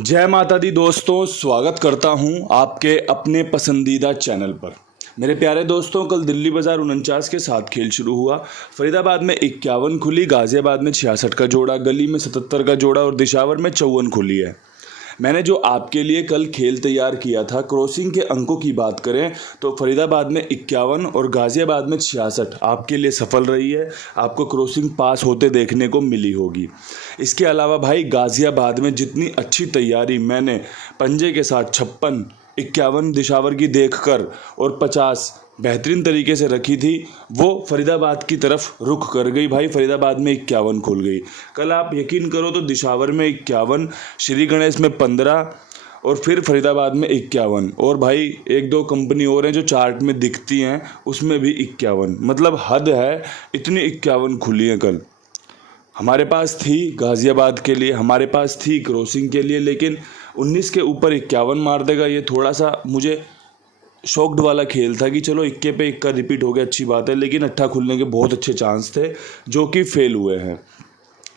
जय माता दी दोस्तों, स्वागत करता हूं आपके अपने पसंदीदा चैनल पर। मेरे प्यारे दोस्तों, कल दिल्ली बाजार 49 के साथ खेल शुरू हुआ। फरीदाबाद में 51 खुली, गाजियाबाद में 66 का जोड़ा, गली में 77 का जोड़ा और दिशावर में 54 खुली है। मैंने जो आपके लिए कल खेल तैयार किया था, क्रॉसिंग के अंकों की बात करें तो फरीदाबाद में 51 और गाजियाबाद में 66 आपके लिए सफल रही है। आपको क्रॉसिंग पास होते देखने को मिली होगी। इसके अलावा भाई गाजियाबाद में जितनी अच्छी तैयारी मैंने पंजे के साथ 56, 51 दिशावर की देखकर और 50 बेहतरीन तरीके से रखी थी, वो फरीदाबाद की तरफ रुख कर गई। भाई फरीदाबाद में 51 खुल गई। कल आप यकीन करो तो दिशावर में 51, श्री गणेश में 15 और फिर फरीदाबाद में 51 और भाई एक दो कंपनी और हैं जो चार्ट में दिखती हैं, उसमें भी 51। मतलब हद है, इतनी 51 खुली हैं कल। हमारे पास थी गाजियाबाद के लिए, हमारे पास थी क्रॉसिंग के लिए, लेकिन 19 के ऊपर 51 मार देगा, ये थोड़ा सा मुझे शॉक्ड वाला खेल था कि चलो इक्के पे इक्का रिपीट हो गया, अच्छी बात है, लेकिन अट्ठा खुलने के बहुत अच्छे चांस थे जो कि फेल हुए हैं।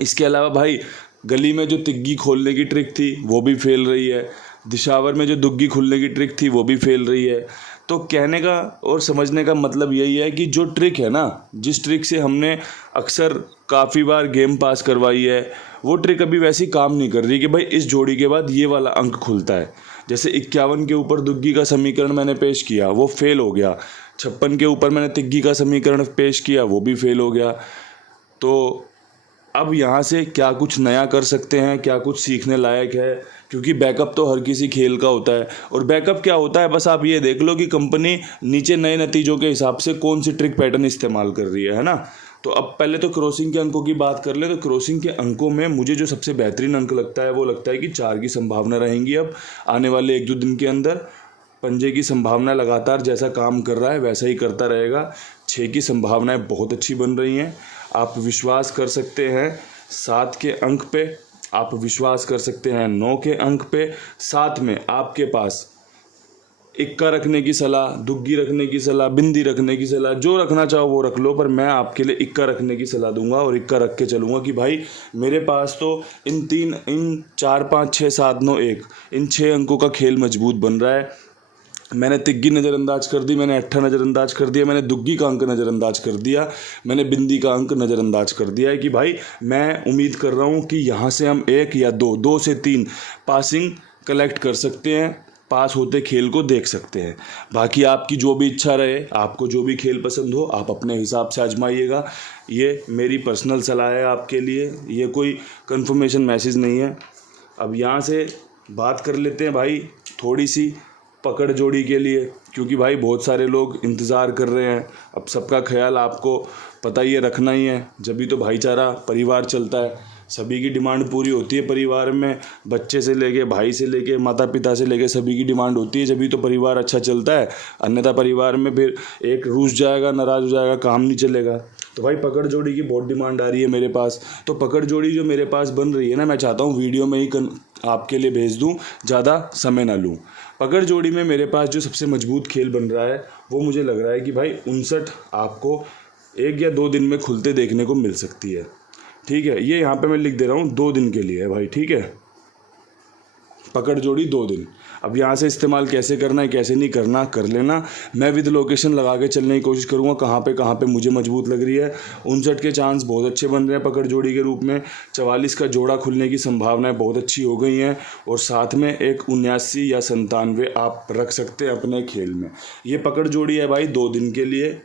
इसके अलावा भाई गली में जो तिग्गी खोलने की ट्रिक थी वो भी फेल रही है, दिशावर में जो दुग्गी खुलने की ट्रिक थी वो भी फेल रही है। तो कहने का और समझने का मतलब यही है कि जो ट्रिक है ना, जिस ट्रिक से हमने अक्सर काफ़ी बार गेम पास करवाई है, वो ट्रिक अभी वैसी काम नहीं कर रही कि भाई इस जोड़ी के बाद ये वाला अंक खुलता है। जैसे 51 के ऊपर दुग्गी का समीकरण मैंने पेश किया, वो फेल हो गया। 56 के ऊपर मैंने तिग्गी का समीकरण पेश किया, वो भी फेल हो गया। तो अब यहाँ से क्या कुछ नया कर सकते हैं, क्या कुछ सीखने लायक है, क्योंकि बैकअप तो हर किसी खेल का होता है। और बैकअप क्या होता है, बस आप ये देख लो कि कंपनी नीचे नए नतीजों के हिसाब से कौन सी ट्रिक पैटर्न इस्तेमाल कर रही है ना। तो अब पहले तो क्रॉसिंग के अंकों की बात कर ले, तो क्रॉसिंग के अंकों में मुझे जो सबसे बेहतरीन अंक लगता है वो लगता है कि 4 की संभावना रहेंगी। अब आने वाले 1-2 दिन के अंदर पंजे की संभावना लगातार जैसा काम कर रहा है वैसा ही करता रहेगा। 6 की संभावनाएं बहुत अच्छी बन रही हैं। आप विश्वास कर सकते हैं 7 के अंक पे, आप विश्वास कर सकते हैं 9 के अंक पे। साथ में आपके पास इक्का रखने की सलाह, दुग्गी रखने की सलाह, बिंदी रखने की सलाह, जो रखना चाहो वो रख लो, पर मैं आपके लिए इक्का रखने की सलाह दूंगा और इक्का रख के चलूँगा कि भाई मेरे पास तो इन 4, 5, 6, 7, 9, 1 इन 6 अंकों का खेल मजबूत बन रहा है। मैंने तिग्गी नज़रअंदाज कर दी, मैंने अट्ठा नज़रअंदाज कर दिया, मैंने दुग्गी का अंक नज़रअंदाज कर दिया, मैंने बिंदी का अंक नज़रअंदाज कर दिया है कि भाई मैं उम्मीद कर रहा हूँ कि यहाँ से हम 1 या 2 से 3 पासिंग कलेक्ट कर सकते हैं, पास होते खेल को देख सकते हैं। बाकी आपकी जो भी इच्छा रहे, आपको जो भी खेल पसंद हो, आप अपने हिसाब से आजमाइएगा। ये मेरी पर्सनल सलाह है आपके लिए, ये कोई कंफर्मेशन मैसेज नहीं है। अब यहाँ से बात कर लेते हैं भाई थोड़ी सी पकड़ जोड़ी के लिए, क्योंकि भाई बहुत सारे लोग इंतज़ार कर रहे हैं। अब सबका ख्याल आपको पता ही है, रखना ही है, जब भी तो भाईचारा परिवार चलता है। सभी की डिमांड पूरी होती है परिवार में, बच्चे से लेके, भाई से लेके, माता पिता से लेके सभी की डिमांड होती है, जब भी तो परिवार अच्छा चलता है। अन्यथा परिवार में फिर एक रूस जाएगा, नाराज़ हो जाएगा, काम नहीं चलेगा। तो भाई पकड़ जोड़ी की बहुत डिमांड आ रही है मेरे पास। तो पकड़ जोड़ी जो मेरे पास बन रही है ना, मैं चाहता हूँ वीडियो में ही आपके लिए भेज दूँ, ज़्यादा समय ना लूँ। पकड़ जोड़ी में मेरे पास जो सबसे मजबूत खेल बन रहा है वो मुझे लग रहा है कि भाई 59 आपको 1 या 2 दिन में खुलते देखने को मिल सकती है। ठीक है, ये यहाँ पे मैं लिख दे रहा हूँ 2 दिन के लिए है भाई। ठीक है, पकड़ जोड़ी 2 दिन। अब यहाँ से इस्तेमाल कैसे करना है, कैसे नहीं करना, कर लेना। मैं विद लोकेशन लगा के चलने की कोशिश करूँगा कहाँ पे मुझे मजबूत लग रही है। 59 के चांस बहुत अच्छे बन रहे हैं पकड़ जोड़ी के रूप में। 44 का जोड़ा खुलने की संभावनाएं बहुत अच्छी हो गई हैं और साथ में एक 79 या 97 आप रख सकते हैं अपने खेल में। ये पकड़ जोड़ी है भाई 2 दिन के लिए।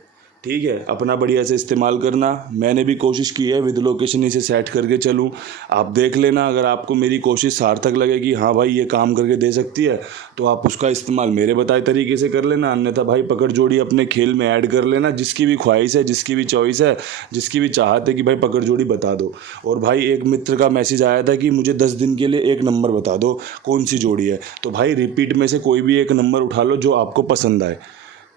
ठीक है, अपना बढ़िया से इस्तेमाल करना। मैंने भी कोशिश की है विद लोकेशन इसे सेट करके चलूँ। आप देख लेना, अगर आपको मेरी कोशिश सार्थक लगे कि हाँ भाई ये काम करके दे सकती है, तो आप उसका इस्तेमाल मेरे बताए तरीके से कर लेना। अन्यथा भाई पकड़ जोड़ी अपने खेल में ऐड कर लेना। जिसकी भी ख्वाहिश है, जिसकी भी चॉइस है, जिसकी भी चाहत है कि भाई पकड़ जोड़ी बता दो। और भाई एक मित्र का मैसेज आया था कि मुझे 10 दिन के लिए एक नंबर बता दो कौन सी जोड़ी है। तो भाई रिपीट में से कोई भी एक नंबर उठा लो जो आपको पसंद आए,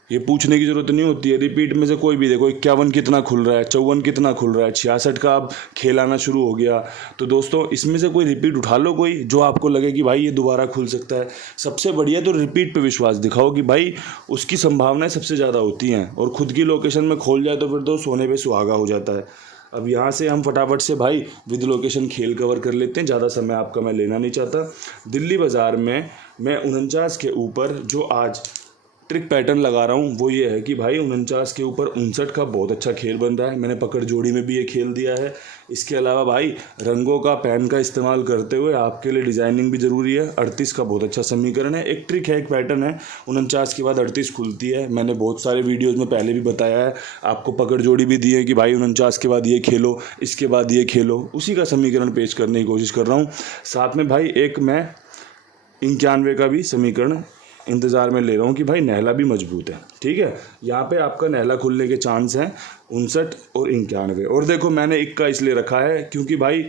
ये पूछने की ज़रूरत नहीं होती है। रिपीट में से कोई भी देखो, 51 कितना खुल रहा है, 54 कितना खुल रहा है, 66 का अब खेल आना शुरू हो गया। तो दोस्तों इसमें से कोई रिपीट उठा लो, कोई जो आपको लगे कि भाई ये दोबारा खुल सकता है। सबसे बढ़िया तो रिपीट पे विश्वास दिखाओ कि भाई उसकी संभावनाएं सबसे ज़्यादा होती हैं, और खुद की लोकेशन में खोल जाए तो फिर तो सोने पे सुहागा हो जाता है। अब यहाँ से हम फटाफट से भाई विद लोकेशन खेल कवर कर लेते हैं, ज़्यादा समय आपका मैं लेना नहीं चाहता। दिल्ली बाज़ार में मैं 49 के ऊपर जो आज ट्रिक पैटर्न लगा रहा हूँ वो ये है कि भाई 49 के ऊपर 59 का बहुत अच्छा खेल बन रहा है। मैंने पकड़ जोड़ी में भी ये खेल दिया है। इसके अलावा भाई रंगों का पैन का इस्तेमाल करते हुए आपके लिए डिज़ाइनिंग भी ज़रूरी है। 38 का बहुत अच्छा समीकरण है, एक ट्रिक है, एक पैटर्न है। 49 के बाद 38 खुलती है। मैंने बहुत सारे वीडियोज़ में पहले भी बताया है, आपको पकड़ जोड़ी भी दी है कि भाई 49 के बाद ये खेलो, इसके बाद ये खेलो। उसी का समीकरण पेश करने की कोशिश कर रहा हूँ। साथ में भाई एक मैं 91 का भी समीकरण इंतज़ार में ले रहा हूँ कि भाई नहला भी मजबूत है। ठीक है, यहाँ पे आपका नहला खुलने के चांस हैं 59 और 91। और देखो मैंने 1 इसलिए रखा है क्योंकि भाई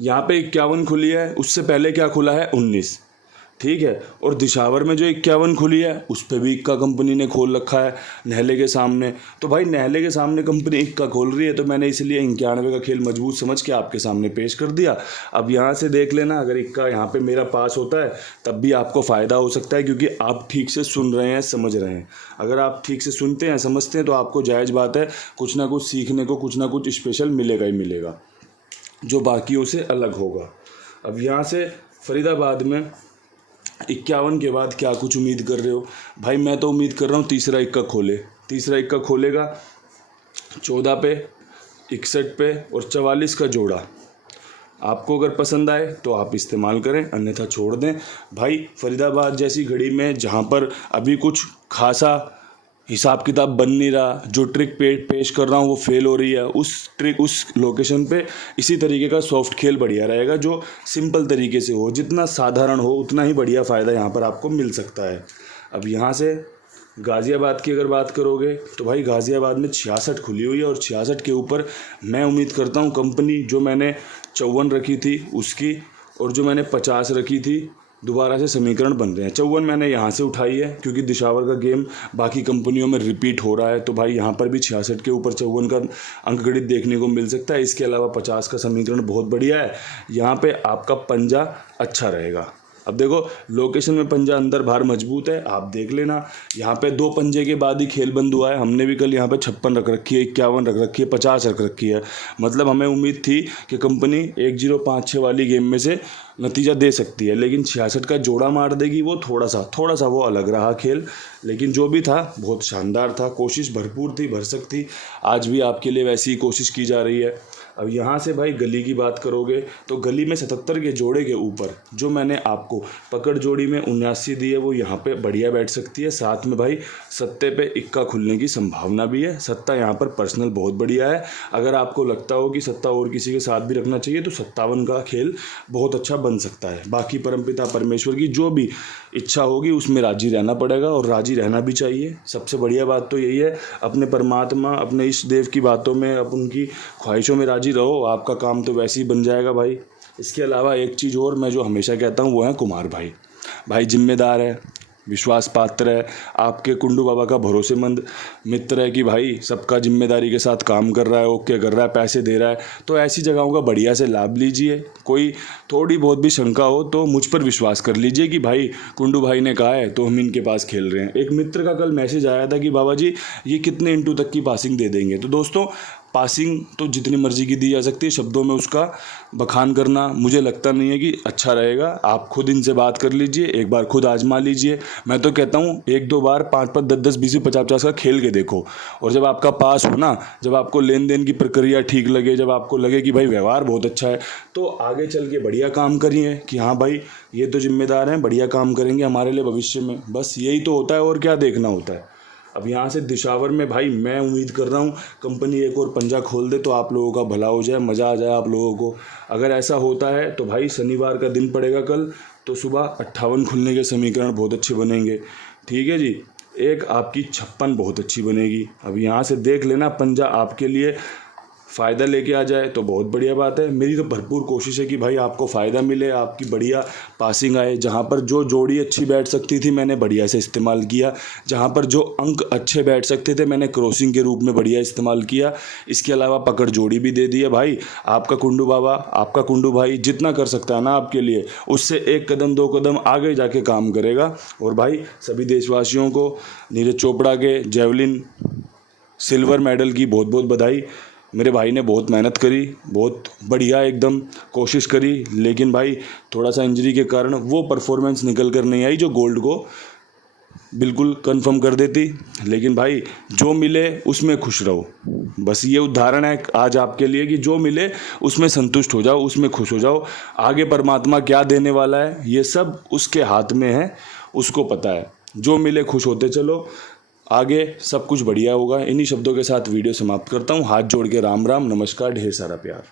यहाँ पे 51 खुली है, उससे पहले क्या खुला है 19। ठीक है, और दिशावर में जो 51 खुली है उस पर भी 1 कंपनी ने खोल रखा है नहले के सामने। तो भाई नहले के सामने कंपनी 1 खोल रही है, तो मैंने इसलिए 91 का खेल मजबूत समझ के आपके सामने पेश कर दिया। अब यहाँ से देख लेना, अगर 1 यहाँ पे मेरा पास होता है तब भी आपको फ़ायदा हो सकता है, क्योंकि आप ठीक से सुन रहे हैं, समझ रहे हैं। अगर आप ठीक से सुनते हैं, समझते हैं, तो आपको जायज़ बात है कुछ ना कुछ सीखने को, कुछ ना कुछ स्पेशल मिलेगा ही मिलेगा जो बाकियों से अलग होगा। अब यहाँ से फरीदाबाद में 51 के बाद क्या कुछ उम्मीद कर रहे हो भाई? मैं तो उम्मीद कर रहा हूँ तीसरा 1 खोले। तीसरा 1 खोलेगा 14 पे, 61 पे और 44 का जोड़ा। आपको अगर पसंद आए तो आप इस्तेमाल करें, अन्यथा छोड़ दें। भाई फरीदाबाद जैसी घड़ी में जहाँ पर अभी कुछ खासा हिसाब किताब बन नहीं रहा, जो ट्रिक पेश कर रहा हूँ वो फेल हो रही है, उस लोकेशन पे इसी तरीके का सॉफ्ट खेल बढ़िया रहेगा, जो सिंपल तरीके से हो। जितना साधारण हो उतना ही बढ़िया फ़ायदा यहाँ पर आपको मिल सकता है। अब यहाँ से गाज़ियाबाद की अगर बात करोगे तो भाई गाज़ियाबाद में 66 खुली हुई है, और 66 के ऊपर मैं उम्मीद करता हूँ कंपनी जो मैंने 54 रखी थी उसकी, और जो मैंने 50 रखी थी, दोबारा से समीकरण बन रहे हैं। 54 मैंने यहाँ से उठाई है क्योंकि दिशावर का गेम बाकी कंपनियों में रिपीट हो रहा है, तो भाई यहाँ पर भी 66 के ऊपर 54 का अंक गणित देखने को मिल सकता है। इसके अलावा 50 का समीकरण बहुत बढ़िया है। यहाँ पे आपका पंजा अच्छा रहेगा। अब देखो लोकेशन में पंजा अंदर बाहर मजबूत है, आप देख लेना। यहाँ पे 2 पंजे के बाद ही खेल बंद हुआ है। हमने भी कल यहाँ पे 56 रख रखी है, 51 रख रखी है, 50 रख रखी है। मतलब हमें उम्मीद थी कि कंपनी 1056 वाली गेम में से नतीजा दे सकती है, लेकिन 66 का जोड़ा मार देगी। वो थोड़ा सा वो अलग रहा खेल, लेकिन जो भी था बहुत शानदार था। कोशिश भरपूर थी, भरसक थी। आज भी आपके लिए वैसी ही कोशिश की जा रही है। अब यहाँ से भाई गली की बात करोगे तो गली में 77 के जोड़े के ऊपर जो मैंने आपको पकड़ जोड़ी में 79 दी है वो यहाँ पे बढ़िया बैठ सकती है। साथ में भाई सत्ते पे 1 खुलने की संभावना भी है। सत्ता यहाँ पर पर्सनल बहुत बढ़िया है। अगर आपको लगता हो कि सत्ता और किसी के साथ भी रखना चाहिए तो 57 का खेल बहुत अच्छा बन सकता है। बाकी परमपिता परमेश्वर की जो भी इच्छा होगी उसमें राजी रहना पड़ेगा, और राजी रहना भी चाहिए। सबसे बढ़िया बात तो यही है, अपने परमात्मा, अपने इष्ट देव की बातों में, उनकी ख्वाहिशों में राजी रहो, आपका काम तो वैसे ही बन जाएगा भाई। इसके अलावा एक चीज़ और मैं जो हमेशा कहता हूँ वो है कुमार भाई। भाई जिम्मेदार है, विश्वास पात्र है, आपके कुंडू बाबा का भरोसेमंद मित्र है कि भाई सबका जिम्मेदारी के साथ काम कर रहा है, ओके कर रहा है, पैसे दे रहा है। तो ऐसी जगहों का बढ़िया से लाभ लीजिए। कोई थोड़ी बहुत भी शंका हो तो मुझ पर विश्वास कर लीजिए कि भाई कुंडू भाई ने कहा है तो हम इनके पास खेल रहे हैं। एक मित्र का कल मैसेज आया था कि बाबा जी ये कितने इंटू तक की पासिंग दे देंगे। तो दोस्तों पासिंग तो जितनी मर्जी की दी जा सकती है, शब्दों में उसका बखान करना मुझे लगता नहीं है कि अच्छा रहेगा। आप खुद इनसे बात कर लीजिए, एक बार खुद आजमा लीजिए। मैं तो कहता हूँ 1-2 बार 5-5, 10-10, 20-20, 50-50 का खेल के देखो, और जब आपका पास हो ना, जब आपको लेन देन की प्रक्रिया ठीक लगे, जब आपको लगे कि भाई व्यवहार बहुत अच्छा है, तो आगे चल के बढ़िया काम करिए कि हाँ भाई ये तो जिम्मेदार हैं, बढ़िया काम करेंगे हमारे लिए भविष्य में। बस यही तो होता है, और क्या देखना होता है। अब यहाँ से दिशावर में भाई मैं उम्मीद कर रहा हूँ कंपनी एक और पंजा खोल दे तो आप लोगों का भला हो जाए, मज़ा आ जाए आप लोगों को। अगर ऐसा होता है तो भाई शनिवार का दिन पड़ेगा कल, तो सुबह 58 खुलने के समीकरण बहुत अच्छे बनेंगे। ठीक है जी, एक आपकी 56 बहुत अच्छी बनेगी। अब यहाँ से देख लेना पंजा आपके लिए फ़ायदा लेके आ जाए तो बहुत बढ़िया बात है। मेरी तो भरपूर कोशिश है कि भाई आपको फ़ायदा मिले, आपकी बढ़िया पासिंग आए। जहाँ पर जो जोड़ी अच्छी बैठ सकती थी मैंने बढ़िया से इस्तेमाल किया, जहाँ पर जो अंक अच्छे बैठ सकते थे मैंने क्रॉसिंग के रूप में बढ़िया इस्तेमाल किया। इसके अलावा पकड़ जोड़ी भी दे दी है भाई। आपका कुंडू बाबा, आपका कुंडू भाई जितना कर सकता है ना आपके लिए, उससे 1 कदम 2 कदम आगे जाके काम करेगा। और भाई सभी देशवासियों को नीरज चोपड़ा के जेवलिन सिल्वर मेडल की बहुत बहुत बधाई। मेरे भाई ने बहुत मेहनत करी, बहुत बढ़िया एकदम कोशिश करी, लेकिन भाई थोड़ा सा इंजरी के कारण वो परफॉर्मेंस निकल कर नहीं आई जो गोल्ड को बिल्कुल कंफर्म कर देती। लेकिन भाई जो मिले उसमें खुश रहो, बस ये उदाहरण है आज आपके लिए कि जो मिले उसमें संतुष्ट हो जाओ, उसमें खुश हो जाओ। आगे परमात्मा क्या देने वाला है ये सब उसके हाथ में है, उसको पता है। जो मिले खुश होते चलो, आगे सब कुछ बढ़िया होगा। इन्हीं शब्दों के साथ वीडियो समाप्त करता हूँ। हाथ जोड़ के राम राम, नमस्कार, ढेर सारा प्यार।